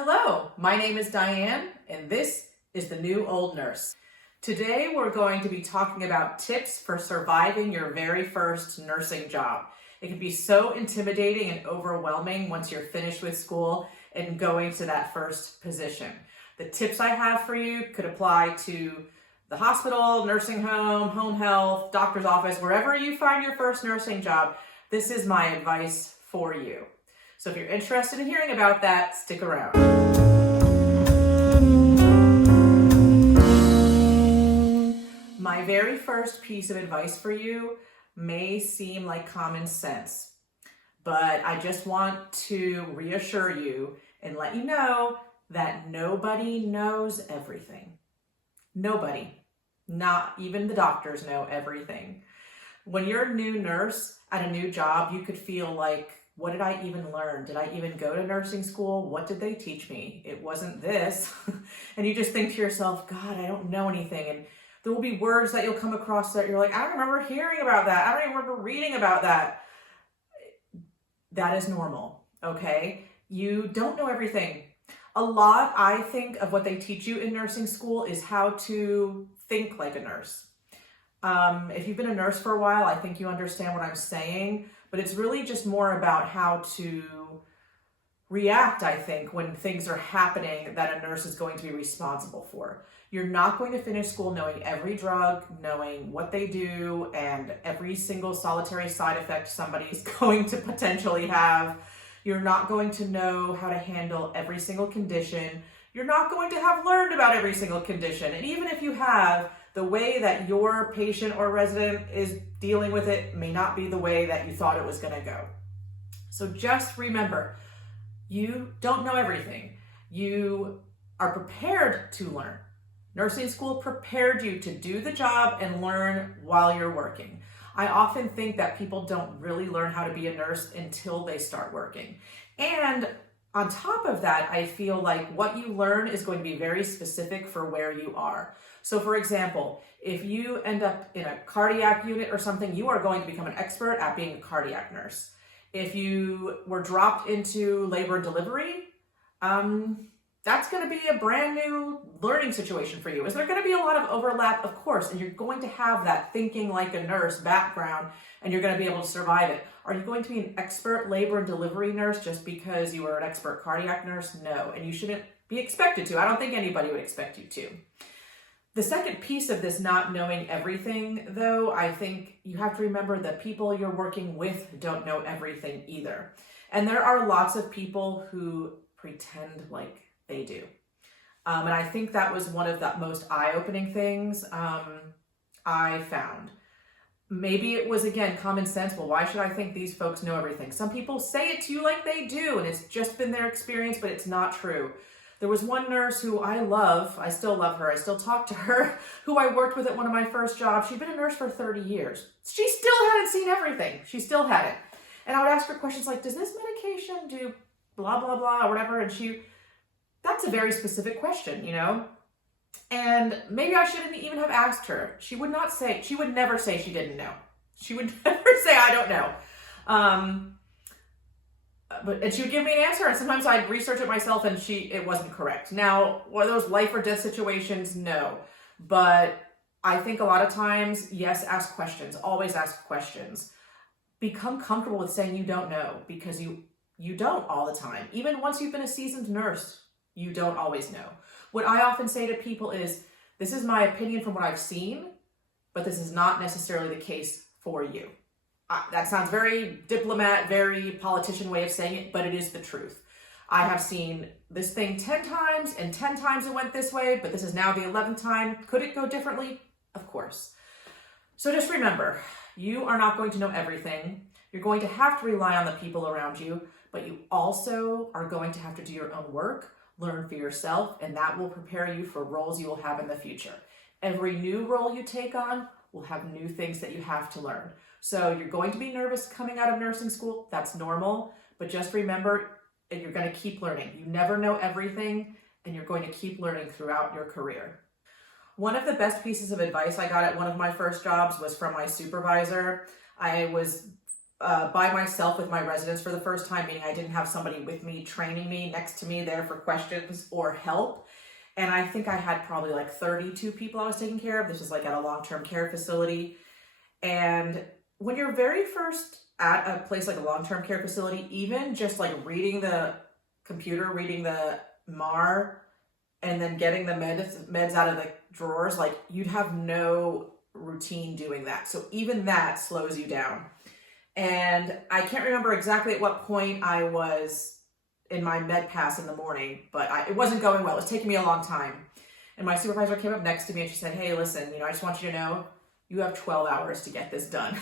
Hello, my name is Diane, and this is the New Old Nurse. Today we're going to be talking about tips for surviving your very first nursing job. It can be so intimidating and overwhelming once you're finished with school and going to that first position. The tips I have for you could apply to the hospital, nursing home, home health, doctor's office, wherever you find your first nursing job. This is my advice for you. So if you're interested in hearing about that, stick around. My very first piece of advice for you may seem like common sense, but I just want to reassure you and let you know that nobody knows everything. Nobody, not even the doctors, know everything. When you're a new nurse at a new job, you could feel like, what did I even learn? Did I even go to nursing school? What did they teach me? It wasn't this. And you just think to yourself, God, I don't know anything. And there will be words that you'll come across that you're like, I don't remember hearing about that. I don't even remember reading about that. That is normal, okay? You don't know everything. A lot, I think, of what they teach you in nursing school is how to think like a nurse. If you've been a nurse for a while, I think you understand what I'm saying, but it's really just more about how to react, I think, when things are happening that a nurse is going to be responsible for. You're not going to finish school knowing every drug, knowing what they do, and every single solitary side effect somebody's going to potentially have. You're not going to know how to handle every single condition. You're not going to have learned about every single condition. And even if you have, the way that your patient or resident is dealing with it may not be the way that you thought it was going to go. So just remember, you don't know everything. You are prepared to learn. Nursing school prepared you to do the job and learn while you're working. I often think that people don't really learn how to be a nurse until they start working. And on top of that, I feel like what you learn is going to be very specific for where you are. So for example, if you end up in a cardiac unit or something, you are going to become an expert at being a cardiac nurse. If you were dropped into labor and delivery, that's going to be a brand new learning situation for you. Is there going to be a lot of overlap? Of course, and you're going to have that thinking like a nurse background, and you're going to be able to survive it. Are you going to be an expert labor and delivery nurse just because you are an expert cardiac nurse? No, and you shouldn't be expected to. I don't think anybody would expect you to. The second piece of this not knowing everything, though, I think you have to remember that people you're working with don't know everything either. And there are lots of people who pretend like they do. And I think that was one of the most eye-opening things I found. Maybe it was, again, common sense. Well, why should I think these folks know everything? Some people say it to you like they do, and it's just been their experience, but it's not true. There was one nurse who I still love her, I still talk to her, who I worked with at one of my first jobs. She'd been a nurse for 30 years. She still hadn't seen everything. She still hadn't. And I would ask her questions like, does this medication do blah, blah, blah, or whatever? And that's a very specific question, you know? And maybe I shouldn't even have asked her. She would never say she didn't know. She would never say, I don't know. And she would give me an answer, and sometimes I'd research it myself and it wasn't correct. Now, were those life or death situations? No. But I think a lot of times, yes, ask questions. Always ask questions. Become comfortable with saying you don't know, because you don't all the time. Even once you've been a seasoned nurse, you don't always know. What I often say to people is, this is my opinion from what I've seen, but this is not necessarily the case for you. That sounds very diplomat, very politician way of saying it, but it is the truth. I have seen this thing 10 times, and 10 times it went this way, but this is now the 11th time. Could it go differently? Of course. So just remember, you are not going to know everything. You're going to have to rely on the people around you, but you also are going to have to do your own work, learn for yourself, and that will prepare you for roles you will have in the future. Every new role you take on will have new things that you have to learn. So you're going to be nervous coming out of nursing school. That's normal, but just remember, you're going to keep learning. You never know everything, and you're going to keep learning throughout your career. One of the best pieces of advice I got at one of my first jobs was from my supervisor. I was by myself with my residents for the first time, meaning I didn't have somebody with me, training me, next to me, there for questions or help. And I think I had probably like 32 people I was taking care of. This was like at a long-term care facility. And when you're very first at a place like a long-term care facility, even just like reading the computer, reading the MAR, and then getting the meds out of the drawers, like you'd have no routine doing that. So even that slows you down. And I can't remember exactly at what point I was in my med pass in the morning, but it wasn't going well. It was taking me a long time. And my supervisor came up next to me and she said, hey, listen, I just want you to know you have 12 hours to get this done.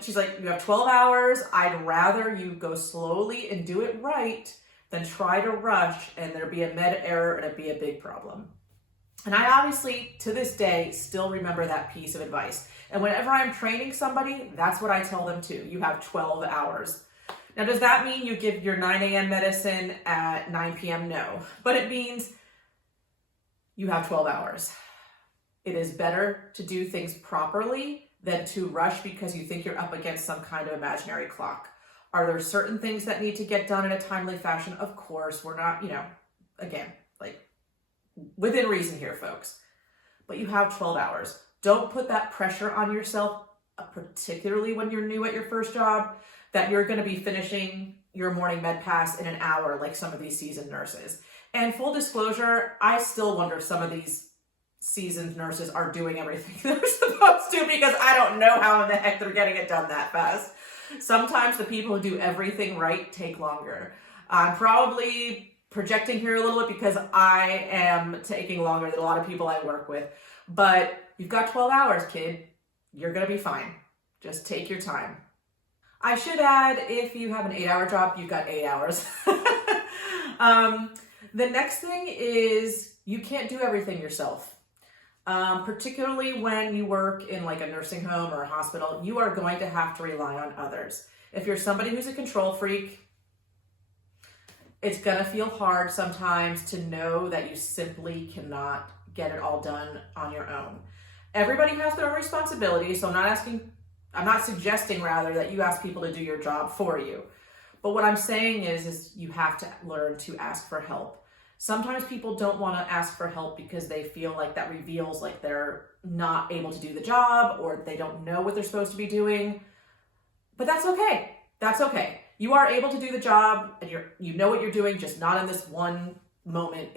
She's like, you have 12 hours. I'd rather you go slowly and do it right than try to rush and there be a med error and it be a big problem. And I obviously, to this day, still remember that piece of advice. And whenever I'm training somebody, that's what I tell them too. You have 12 hours. Now, does that mean you give your 9 a.m. medicine at 9 p.m.? No. But it means you have 12 hours. It is better to do things properly than to rush because you think you're up against some kind of imaginary clock. Are there certain things that need to get done in a timely fashion? Of course, we're not, again, like within reason here, folks. But you have 12 hours. Don't put that pressure on yourself, particularly when you're new at your first job, that you're going to be finishing your morning med pass in an hour like some of these seasoned nurses. And full disclosure, I still wonder if some of these seasoned nurses are doing everything they're supposed to because I don't know how in the heck they're getting it done that fast. Sometimes the people who do everything right take longer. I'm probably projecting here a little bit because I am taking longer than a lot of people I work with. But you've got 12 hours, kid. You're going to be fine. Just take your time. I should add, if you have an 8-hour job, you've got 8 hours. The next thing is you can't do everything yourself. Particularly when you work in like a nursing home or a hospital, you are going to have to rely on others. If you're somebody who's a control freak, it's going to feel hard sometimes to know that you simply cannot get it all done on your own. Everybody has their own responsibilities, so I'm not suggesting rather that you ask people to do your job for you. But what I'm saying is you have to learn to ask for help. Sometimes people don't want to ask for help because they feel like that reveals like they're not able to do the job or they don't know what they're supposed to be doing. But that's okay. That's okay. You are able to do the job and you know what you're doing, just not in this one moment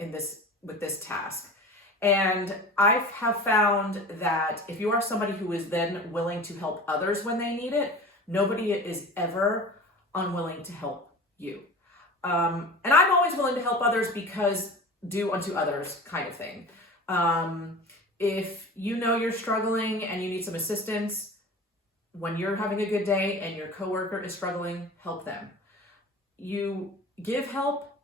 with this task. And I have found that if you are somebody who is then willing to help others when they need it, nobody is ever unwilling to help you. And I'm always willing to help others because do unto others kind of thing. If you know you're struggling and you need some assistance, when you're having a good day and your coworker is struggling, help them. You give help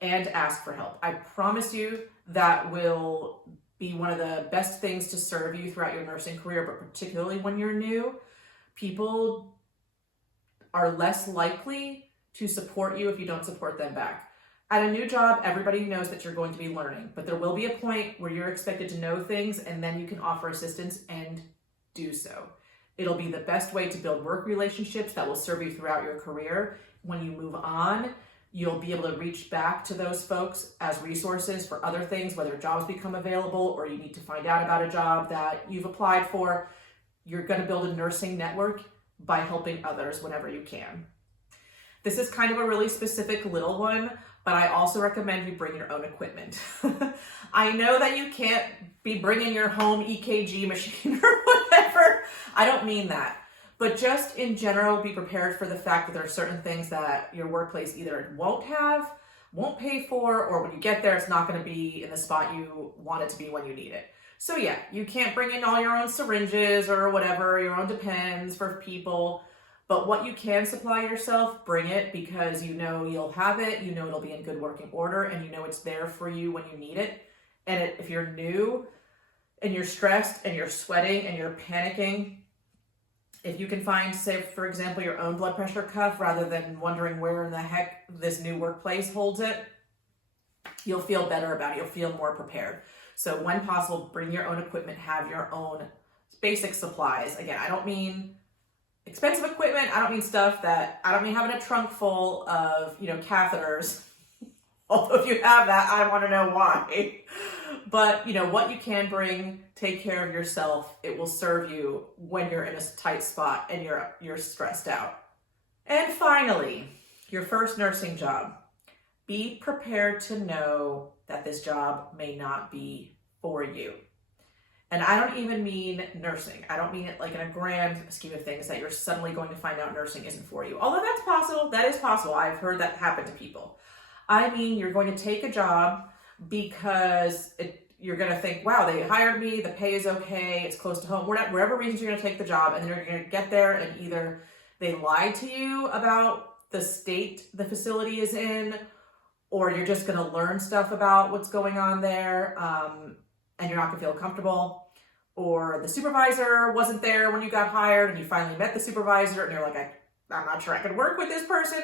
and ask for help. I promise you that will be one of the best things to serve you throughout your nursing career, but particularly when you're new, people are less likely to support you if you don't support them back. At a new job, everybody knows that you're going to be learning, but there will be a point where you're expected to know things and then you can offer assistance and do so. It'll be the best way to build work relationships that will serve you throughout your career. When you move on, you'll be able to reach back to those folks as resources for other things, whether jobs become available or you need to find out about a job that you've applied for. You're going to build a nursing network by helping others whenever you can. This is kind of a really specific little one, but I also recommend you bring your own equipment. I know that you can't be bringing your home EKG machine or whatever. I don't mean that. But just in general, be prepared for the fact that there are certain things that your workplace either won't have, won't pay for, or when you get there, it's not going to be in the spot you want it to be when you need it. So yeah, you can't bring in all your own syringes or whatever, your own Depends for people. But what you can supply yourself, bring it because you know you'll have it, you know it'll be in good working order, and you know it's there for you when you need it. And if you're new and you're stressed and you're sweating and you're panicking, if you can find, say, for example, your own blood pressure cuff rather than wondering where in the heck this new workplace holds it, you'll feel better about it. You'll feel more prepared. So when possible, bring your own equipment, have your own basic supplies. Again, I don't mean expensive equipment, I don't mean stuff that, I don't mean having a trunk full of, catheters. Although if you have that, I want to know why. But, what you can bring, take care of yourself. It will serve you when you're in a tight spot and you're stressed out. And finally, your first nursing job. Be prepared to know that this job may not be for you. And I don't even mean nursing. I don't mean it like in a grand scheme of things that you're suddenly going to find out nursing isn't for you. Although that's possible. That is possible. I've heard that happen to people. I mean, you're going to take a job because you're going to think, wow, they hired me, the pay is okay, it's close to home, whatever reasons you're going to take the job, and then you're going to get there and either they lied to you about the state the facility is in, or you're just going to learn stuff about what's going on there, and you're not going to feel comfortable, or the supervisor wasn't there when you got hired and you finally met the supervisor and you're like, I'm not sure I could work with this person.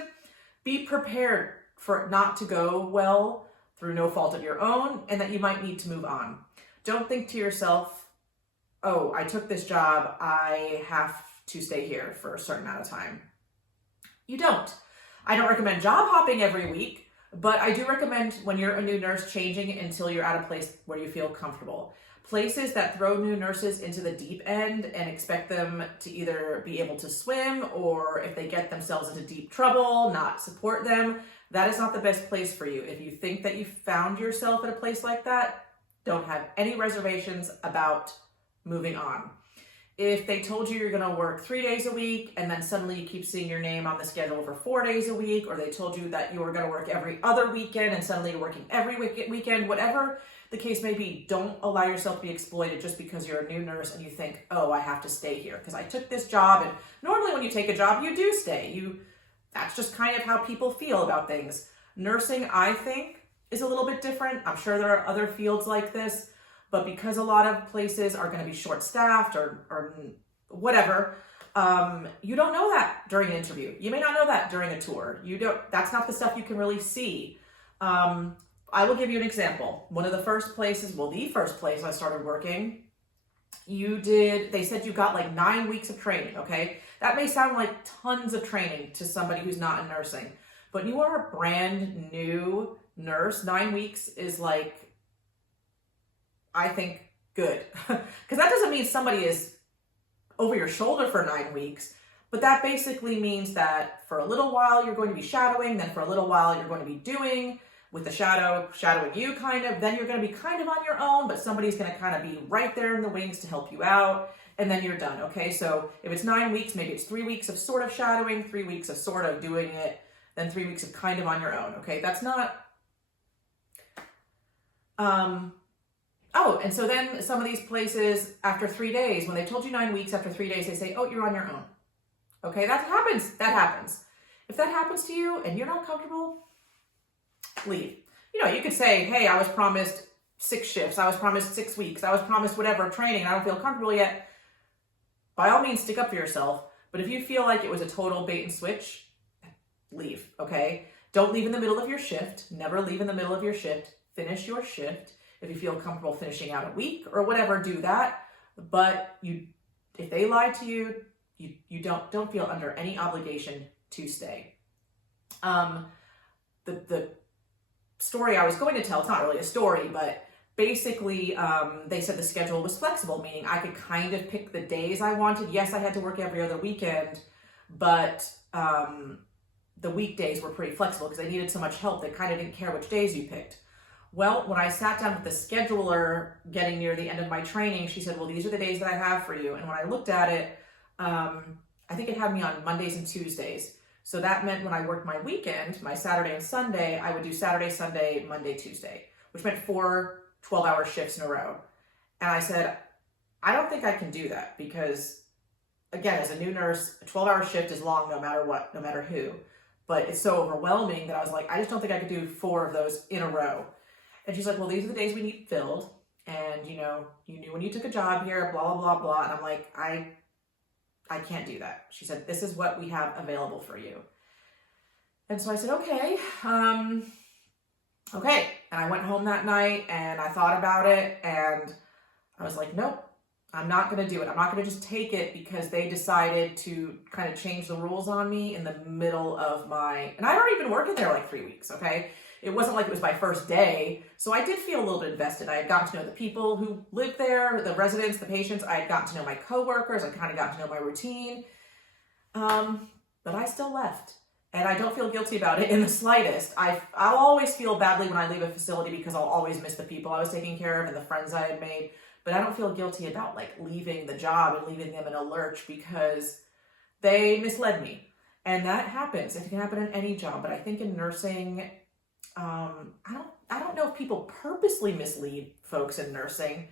Be prepared for it not to go well through no fault of your own, and that you might need to move on. Don't think to yourself, oh, I took this job, I have to stay here for a certain amount of time. You don't. I don't recommend job hopping every week, but I do recommend when you're a new nurse changing until you're at a place where you feel comfortable. Places that throw new nurses into the deep end and expect them to either be able to swim, or if they get themselves into deep trouble, not support them. That is not the best place for you. If you think that you found yourself at a place like that, don't have any reservations about moving on. If they told you you're going to work 3 days a week and then suddenly you keep seeing your name on the schedule for 4 days a week, or they told you that you were going to work every other weekend and suddenly you're working every weekend, whatever the case may be, don't allow yourself to be exploited just because you're a new nurse and you think, oh, I have to stay here because I took this job. And normally when you take a job, you do stay. That's just kind of how people feel about things. Nursing, I think, is a little bit different. I'm sure there are other fields like this, but because a lot of places are going to be short-staffed or whatever, you don't know that during an interview. You may not know that during a tour. That's not the stuff you can really see. I will give you an example. One of the first places, the first place I started working, they said you got like 9 weeks of training, okay? That may sound like tons of training to somebody who's not in nursing, but you are a brand new nurse. 9 weeks is like, I think, good. Because that doesn't mean somebody is over your shoulder for 9 weeks, but that basically means that for a little while you're going to be shadowing, then for a little while you're going to be doing with the shadowing you kind of, then you're going to be kind of on your own, but somebody's going to kind of be right there in the wings to help you out, and then you're done, okay? So if it's 9 weeks, maybe it's 3 weeks of sort of shadowing, 3 weeks of sort of doing it, then 3 weeks of kind of on your own, okay? That's not, and so then some of these places, after 3 days, when they told you 9 weeks, after 3 days, they say, oh, you're on your own. Okay, that happens. If that happens to you and you're not comfortable, leave. You could say, hey, I was promised 6 shifts. I was promised 6 weeks. I was promised whatever training. I don't feel comfortable yet. By all means, stick up for yourself. But if you feel like it was a total bait and switch, leave, okay? Don't leave in the middle of your shift. Never leave in the middle of your shift. Finish your shift. If you feel comfortable finishing out a week or whatever, do that. But if they lied to you, you don't feel under any obligation to stay. The story I was going to tell, it's not really a story, but basically they said the schedule was flexible, meaning I could kind of pick the days I wanted. Yes, I had to work every other weekend, but the weekdays were pretty flexible because they needed so much help. They kind of didn't care which days you picked. Well, when I sat down with the scheduler getting near the end of my training, she said, well, these are the days that I have for you. And when I looked at it, I think it had me on Mondays and Tuesdays. So that meant when I worked my weekend, my Saturday and Sunday, I would do Saturday, Sunday, Monday, Tuesday, which meant 4 12-hour shifts in a row. And I said, I don't think I can do that because, again, as a new nurse, a 12-hour shift is long no matter what, no matter who. But it's so overwhelming that I was like, I just don't think I could do 4 of those in a row. And she's like, well, these are the days we need filled. And, you knew when you took a job here, blah, blah, blah, blah. And I'm like, I can't do that. She said, this is what we have available for you. And so I said, okay. Okay. And I went home that night and I thought about it and I was like, nope, I'm not going to do it. I'm not going to just take it because they decided to kind of change the rules on me in the middle of and I'd already been working there like 3 weeks, okay? It wasn't like it was my first day. So I did feel a little bit invested. I had gotten to know the people who lived there, the residents, the patients. I had gotten to know my coworkers. I kind of got to know my routine. But I still left. And I don't feel guilty about it in the slightest. I'll always feel badly when I leave a facility because I'll always miss the people I was taking care of and the friends I had made. But I don't feel guilty about like leaving the job and leaving them in a lurch because they misled me. And that happens. It can happen in any job. But I think in nursing, I don't know if people purposely mislead folks in nursing,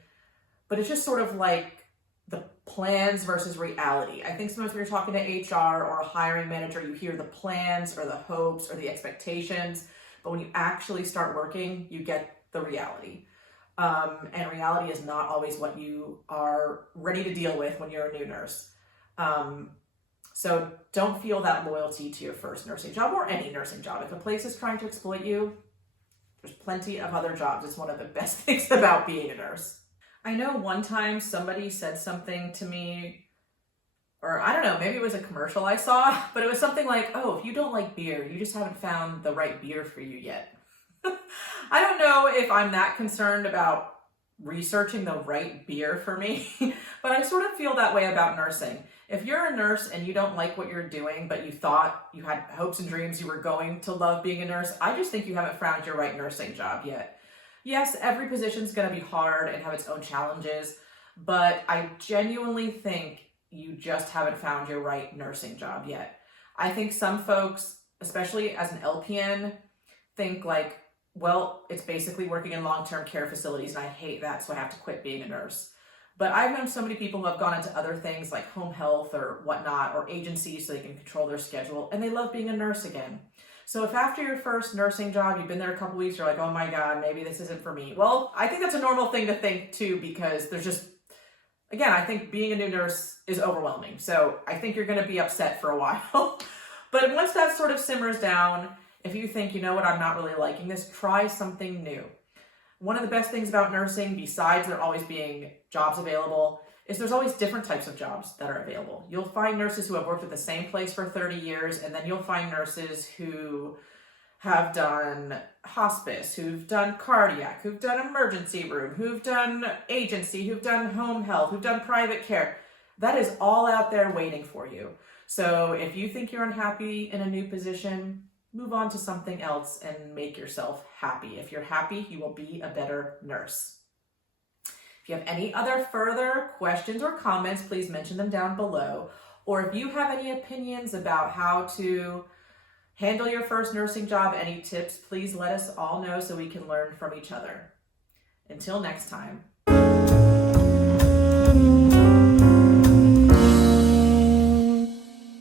but it's just sort of like the plans versus reality. I think sometimes when you're talking to HR or a hiring manager, you hear the plans or the hopes or the expectations, but when you actually start working, you get the reality. And reality is not always what you are ready to deal with when you're a new nurse. So don't feel that loyalty to your first nursing job or any nursing job. If a place is trying to exploit you, there's plenty of other jobs. It's one of the best things about being a nurse. I know one time somebody said something to me, or I don't know, maybe it was a commercial I saw, but it was something like, oh, if you don't like beer, you just haven't found the right beer for you yet. I don't know if I'm that concerned about researching the right beer for me, but I sort of feel that way about nursing. If you're a nurse and you don't like what you're doing, but you thought you had hopes and dreams you were going to love being a nurse, I just think you haven't found your right nursing job yet. Yes, every position is going to be hard and have its own challenges, but I genuinely think you just haven't found your right nursing job yet. I think some folks, especially as an LPN, think like, well, it's basically working in long-term care facilities and I hate that, so I have to quit being a nurse. But I've known so many people who have gone into other things like home health or whatnot, or agencies so they can control their schedule, and they love being a nurse again. So if after your first nursing job, you've been there a couple weeks, you're like, oh my God, maybe this isn't for me. Well, I think that's a normal thing to think too, because there's just, again, I think being a new nurse is overwhelming. So I think you're going to be upset for a while. But once that sort of simmers down, if you think, you know what, I'm not really liking this, try something new. One of the best things about nursing, besides there always being jobs available, is there's always different types of jobs that are available. You'll find nurses who have worked at the same place for 30 years, and then you'll find nurses who have done hospice, who've done cardiac, who've done emergency room, who've done agency, who've done home health, who've done private care. That is all out there waiting for you. So if you think you're unhappy in a new position, move on to something else and make yourself happy. If you're happy, you will be a better nurse. If you have any other further questions or comments, please mention them down below. Or if you have any opinions about how to handle your first nursing job, any tips, please let us all know so we can learn from each other. Until next time.